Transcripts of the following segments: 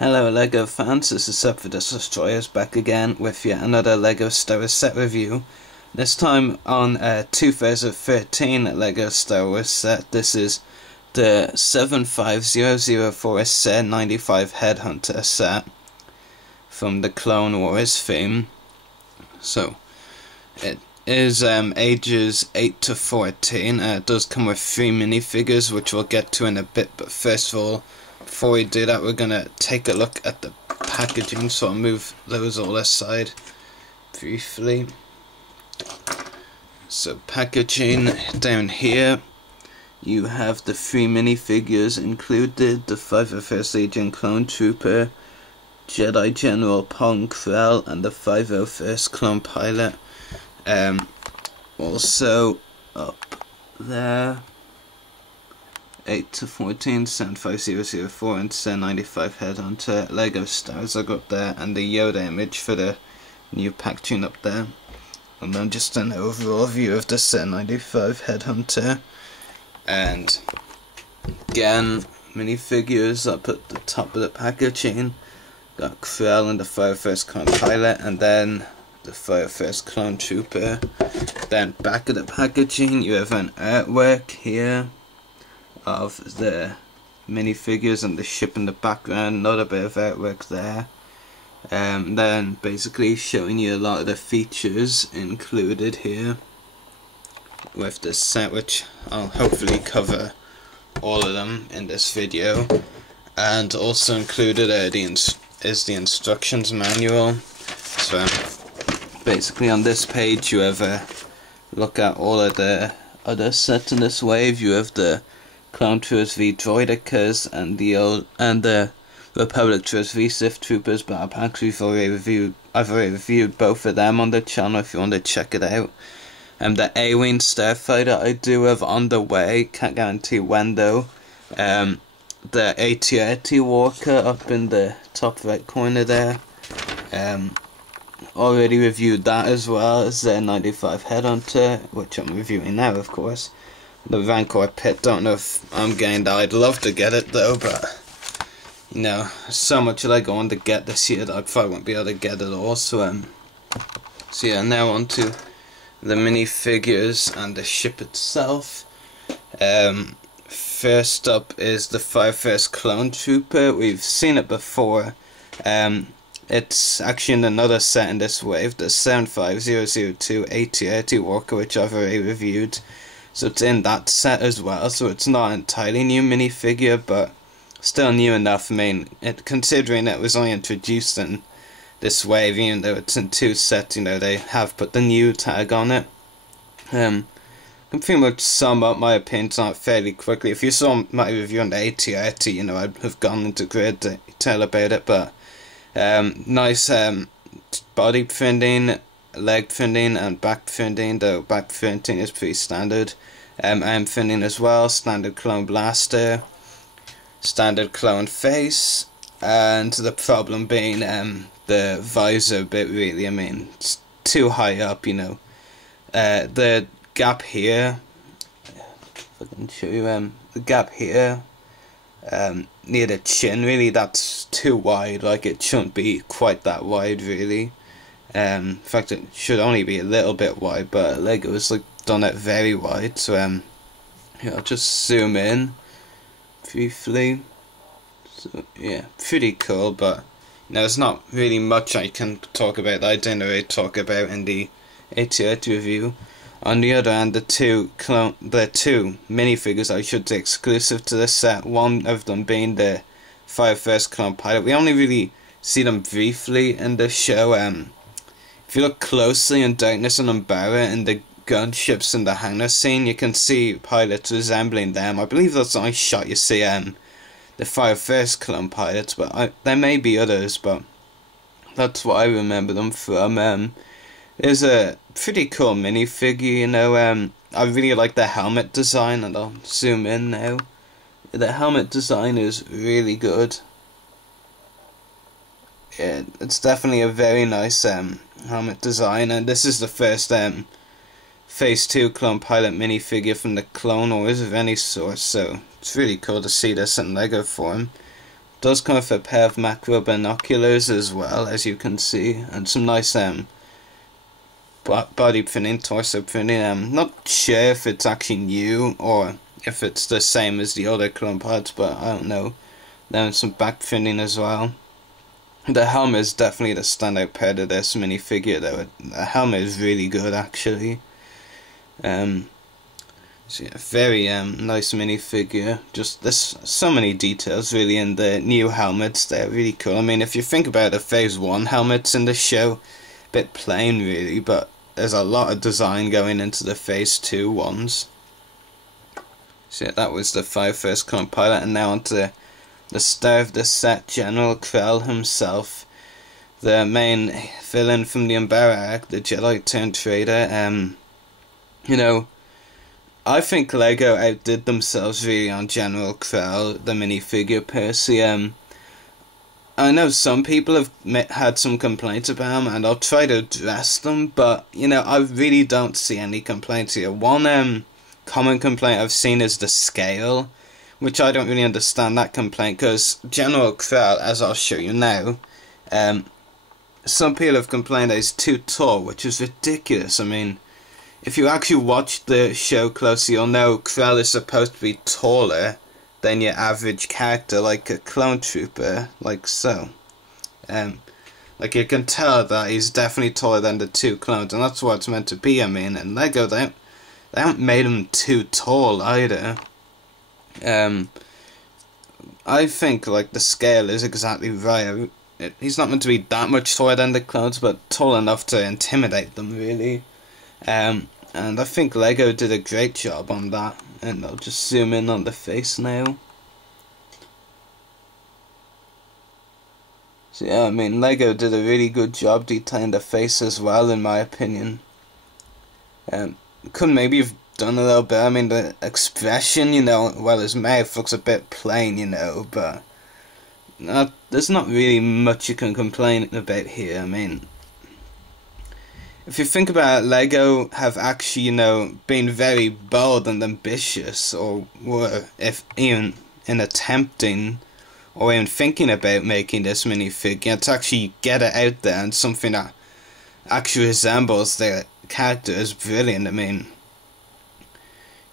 Hello LEGO fans, this is Up for Destroyers back again with yet another LEGO Star Wars set review. This time on 2013 LEGO Star Wars set. This is the 75004 Z-95 Headhunter set from the Clone Wars theme. So it is ages 8 to 14. It does come with 3 minifigures which we'll get to in a bit, but first of all, before we do that, we're gonna take a look at the packaging, so I'll move those all aside briefly. So packaging down here, you have the 3 minifigures included: the 501st Legion Clone Trooper, Jedi General Pong Krell, and the 501st Clone Pilot. Also up there, 8 to 14, 75004 and Z-95 Headhunter. LEGO stars are up there, and the Yoda image for the new packaging up there. And then just an overall view of the Z-95 Headhunter. And again, minifigures up at the top of the packaging. Got Krell and the 501st Clone Pilot, and then the 501st Clone Trooper. Then back of the packaging, you have an artwork here of the minifigures and the ship in the background. Another bit of artwork there. Then basically showing you a lot of the features included here with this set, which I'll hopefully cover all of them in this video. And also included is the instructions manual. So basically on this page you have a look at all of the other sets in this wave. You have the Clone Troopers v Droidekas and the Republic Troopers v Sith Troopers battle packs. I've already reviewed both of them on the channel if you want to check it out. And the A-Wing Starfighter I do have on the way, can't guarantee when though. The AT-AT Walker up in the top right corner there. Already reviewed that as well as the 95 Headhunter, which I'm reviewing now of course. The Rancor Pit, don't know if I'm getting that. I'd love to get it though, but you know, so much that I go on to get this year that I probably won't be able to get it all. So yeah, now on to the minifigures and the ship itself. First up is the 501st Clone Trooper. We've seen it before. It's actually in another set in this wave, the 75002 AT-AT Walker, which I've already reviewed. So it's in that set as well, so it's not an entirely new minifigure, but still new enough. I mean, considering it was only introduced in this wave, even though it's in 2 sets, you know, they have put the new tag on it. I can pretty much sum up my opinions on it fairly quickly. If you saw my review on the AT-AT, you know, I'd have gone into great detail about it, but nice body printing, leg printing and back printing, though back printing is pretty standard. Arm printing as well, standard clone blaster, standard clone face, and the problem being the visor bit really. I mean, it's too high up, you know. The gap here, if I can show you, the gap here near the chin, really, that's too wide. Like, it shouldn't be quite that wide really. In fact, it should only be a little bit wide, but LEGO's like done it very wide. So yeah, I'll just zoom in briefly. So yeah, pretty cool, but you know, there's not really much I can talk about that I didn't already talk about in the AT-AT review. On the other hand, the two minifigures I should say exclusive to this set, one of them being the 501st Clone Pilot. We only really see them briefly in the show. If you look closely in Darkness and Umbara and the gunships in the hangar scene, you can see pilots resembling them. I believe that's the only shot you see the 501st Clone Pilots, but there may be others, but that's what I remember them from. There's a pretty cool minifigure, you know. I really like the helmet design, and I'll zoom in now. The helmet design is really good. Yeah, it's definitely a very nice helmet design, and this is the first Phase 2 Clone Pilot minifigure from the Clone Wars of any sort, so it's really cool to see this in LEGO form. Does come with a pair of macro binoculars as well, as you can see, and some nice body printing, torso printing. I'm not sure if it's actually new or if it's the same as the other clone parts, but I don't know. Then some back printing as well. The helmet is definitely the standout part of this minifigure though. The helmet is really good actually. So yeah, very nice minifigure. Just there's so many details really in the new helmets. They're really cool. I mean, if you think about the Phase 1 helmets in the show, a bit plain really, but there's a lot of design going into the Phase 2 ones. So yeah, that was the 5 first clone pilot, and now onto the star of the set, General Krell himself, the main villain from the Umbara arc, the Jedi turned traitor. You know, I think LEGO outdid themselves really on General Krell, the minifigure per se. I know some people have had some complaints about him, and I'll try to address them, but, you know, I really don't see any complaints here. One common complaint I've seen is the scale, which I don't really understand that complaint, because General Krell, as I'll show you now, some people have complained that he's too tall, which is ridiculous. I mean, if you actually watch the show closely, you'll know Krell is supposed to be taller than your average character, like a clone trooper, like so. Like you can tell that he's definitely taller than the two clones, and that's what it's meant to be. I mean, and LEGO, they haven't made him too tall either. I think like the scale is exactly right. He's not meant to be that much taller than the clones, but tall enough to intimidate them really. And I think LEGO did a great job on that, and I'll just zoom in on the face now. So yeah, I mean, LEGO did a really good job detailing the face as well, in my opinion. Could maybe have done a little bit. I mean, the expression, you know, well, his mouth looks a bit plain, you know, but there's not really much you can complain about here. I mean, if you think about it, LEGO have actually, you know, been very bold and ambitious, or were, if even in attempting or even thinking about making this minifigure, to actually get it out there and something that actually resembles their character is brilliant. I mean,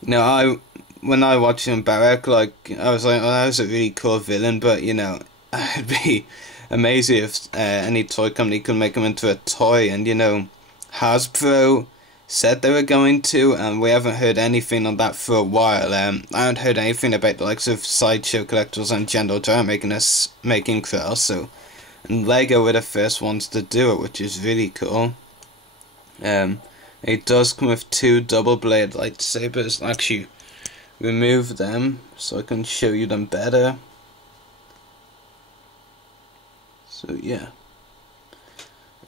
you know, when I watched him Barak, like, I was like, oh, that was a really cool villain, but, you know, it'd be amazing if any toy company could make him into a toy, and, you know, Hasbro said they were going to, and we haven't heard anything on that for a while. I haven't heard anything about the likes of Sideshow Collectors and General making Krell, so, and LEGO were the first ones to do it, which is really cool. It does come with two double blade lightsabers. I'll actually remove them so I can show you them better. So yeah.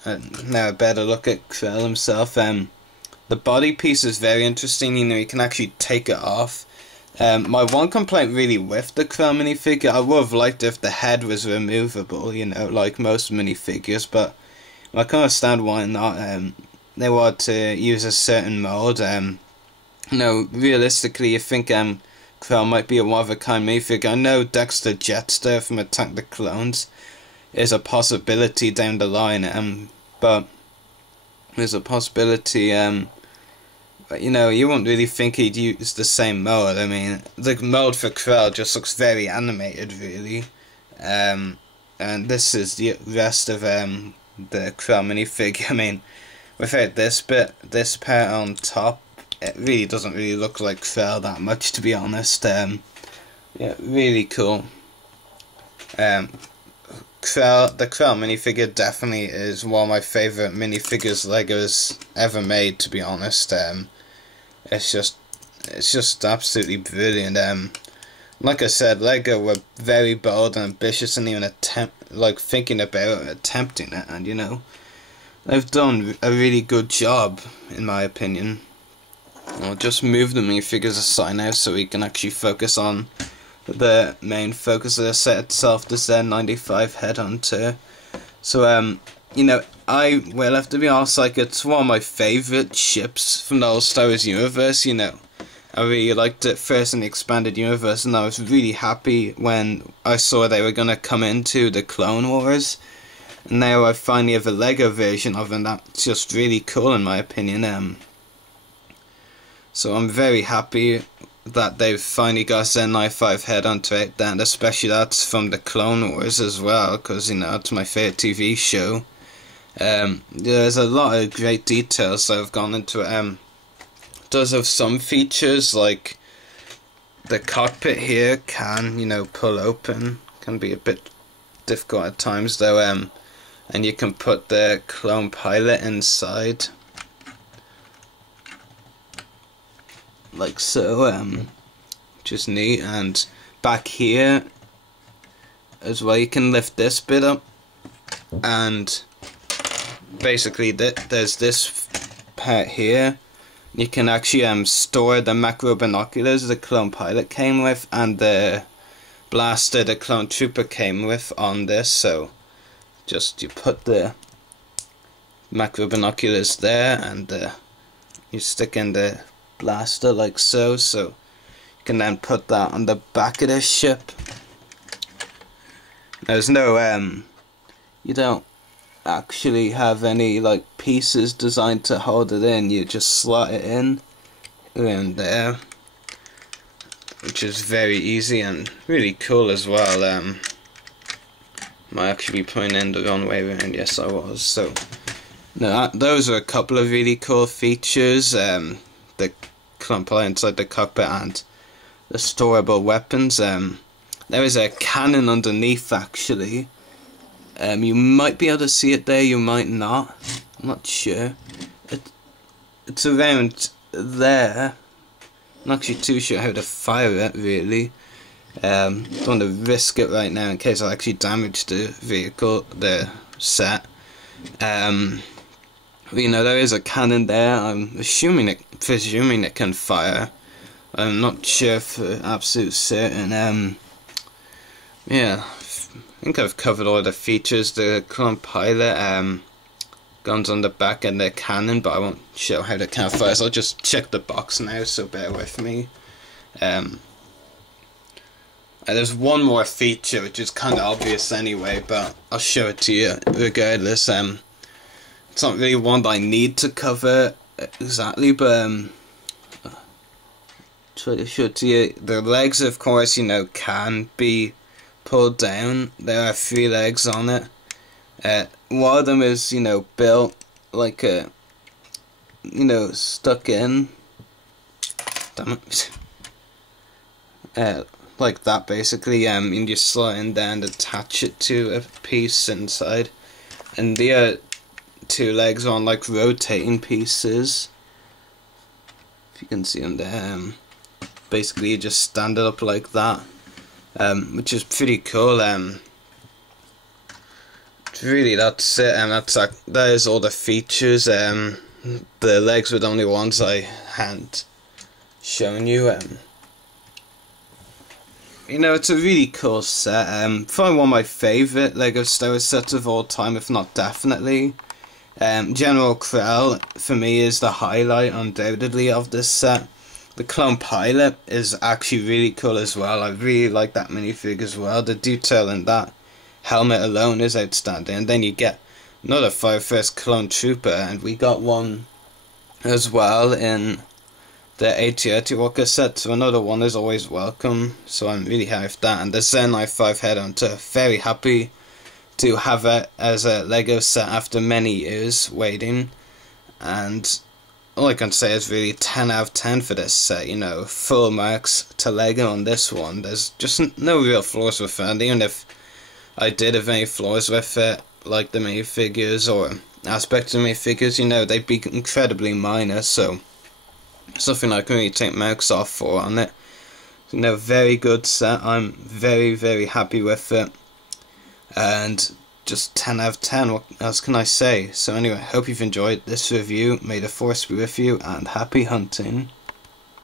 Now a better look at Krell himself. The body piece is very interesting, you know, you can actually take it off. My one complaint really with the Krell minifigure, I would have liked if the head was removable, you know, like most minifigures, but I can't understand why not. They want to use a certain mold. You know, realistically, you think Krell might be a one-of-a-kind minifigure. I know Dexter Jetster from Attack the Clones is a possibility down the line, but there's a possibility, but, you know, you won't really think he'd use the same mold. I mean, the mold for Krell just looks very animated, really, and this is the rest of the Krell minifigure. I mean, without this part on top, it really doesn't really look like Krell that much, to be honest. Yeah, really cool. The Krell minifigure definitely is one of my favourite minifigures LEGO's ever made, to be honest. It's just absolutely brilliant. Like I said, LEGO were very bold and ambitious and even thinking about attempting it, and, you know, they've done a really good job, in my opinion. I'll just move the minifigures aside now so we can actually focus on the main focus of the set itself, the Z-95 Headhunter. So, you know, I will have to be honest, like, it's one of my favourite ships from the whole Star Wars universe, you know. I really liked it first in the expanded universe, and I was really happy when I saw they were gonna come into the Clone Wars. And now I finally have a Lego version of it, and that's just really cool in my opinion. So I'm very happy that they've finally got Z-95 Headhunter out there, and especially that's from the Clone Wars as well, because, you know, it's my favourite TV show. There's a lot of great details that have gone into it. It does have some features, like the cockpit here can, you know, pull open. Can be a bit difficult at times though, and you can put the clone pilot inside, like so, which is neat. And back here as well, you can lift this bit up, and basically there's this part here. You can actually store the macro binoculars the clone pilot came with, and the blaster the clone trooper came with on this. So just you put the macro binoculars there, and you stick in the blaster like so. So you can then put that on the back of this ship. There's no you don't actually have any like pieces designed to hold it in. You just slot it in around there, which is very easy and really cool as well. Might actually be putting in the wrong way around. Yes, I was. So no, those are a couple of really cool features. The clump inside the cockpit and the storable weapons. There is a cannon underneath actually. You might be able to see it there, you might not. I'm not sure. It's around there. I'm not actually too sure how to fire it, really. Don't want to risk it right now in case I actually damage the vehicle, the set. You know, there is a cannon there. I'm presuming it can fire. I'm not sure for absolute certain. Yeah. I think I've covered all the features. The clone pilot, guns on the back and the cannon, but I won't show how the cannon fires. I'll just check the box now, so bear with me. There's one more feature which is kind of obvious anyway, but I'll show it to you regardless. It's not really one that I need to cover exactly, but try to show it to you. The legs, of course, you know, can be pulled down. There are 3 legs on it. One of them is, you know, built like a, you know, stuck in. Damn it. Like that basically. And you slot in there and attach it to a piece inside. And the other 2 legs are on like rotating pieces. If you can see them there. Basically you just stand it up like that. Which is pretty cool. Really, that's it. That is all the features. The legs were the only ones I hadn't shown you. You know, it's a really cool set. Probably one of my favourite Lego Star Wars sets of all time, if not definitely. General Krell for me is the highlight, undoubtedly, of this set. The clone pilot is actually really cool as well. I really like that minifig as well. The detail in that helmet alone is outstanding. And then you get another 5th clone trooper, and we got one as well in the AT-AT Walker set, so another one is always welcome. So I'm really happy with that. And the Z-95 Headhunter, very happy to have it as a Lego set after many years waiting. And all I can say is really 10 out of 10 for this set, you know, full marks to Lego on this one. There's just no real flaws with it, and even if I did have any flaws with it, like the minifigures or aspects of minifigures, you know, they'd be incredibly minor, so something I can really take marks off for on it. You know, very good set. I'm very, very happy with it, and just 10 out of 10, what else can I say? So anyway, hope you've enjoyed this review. May the force be with you, and happy hunting.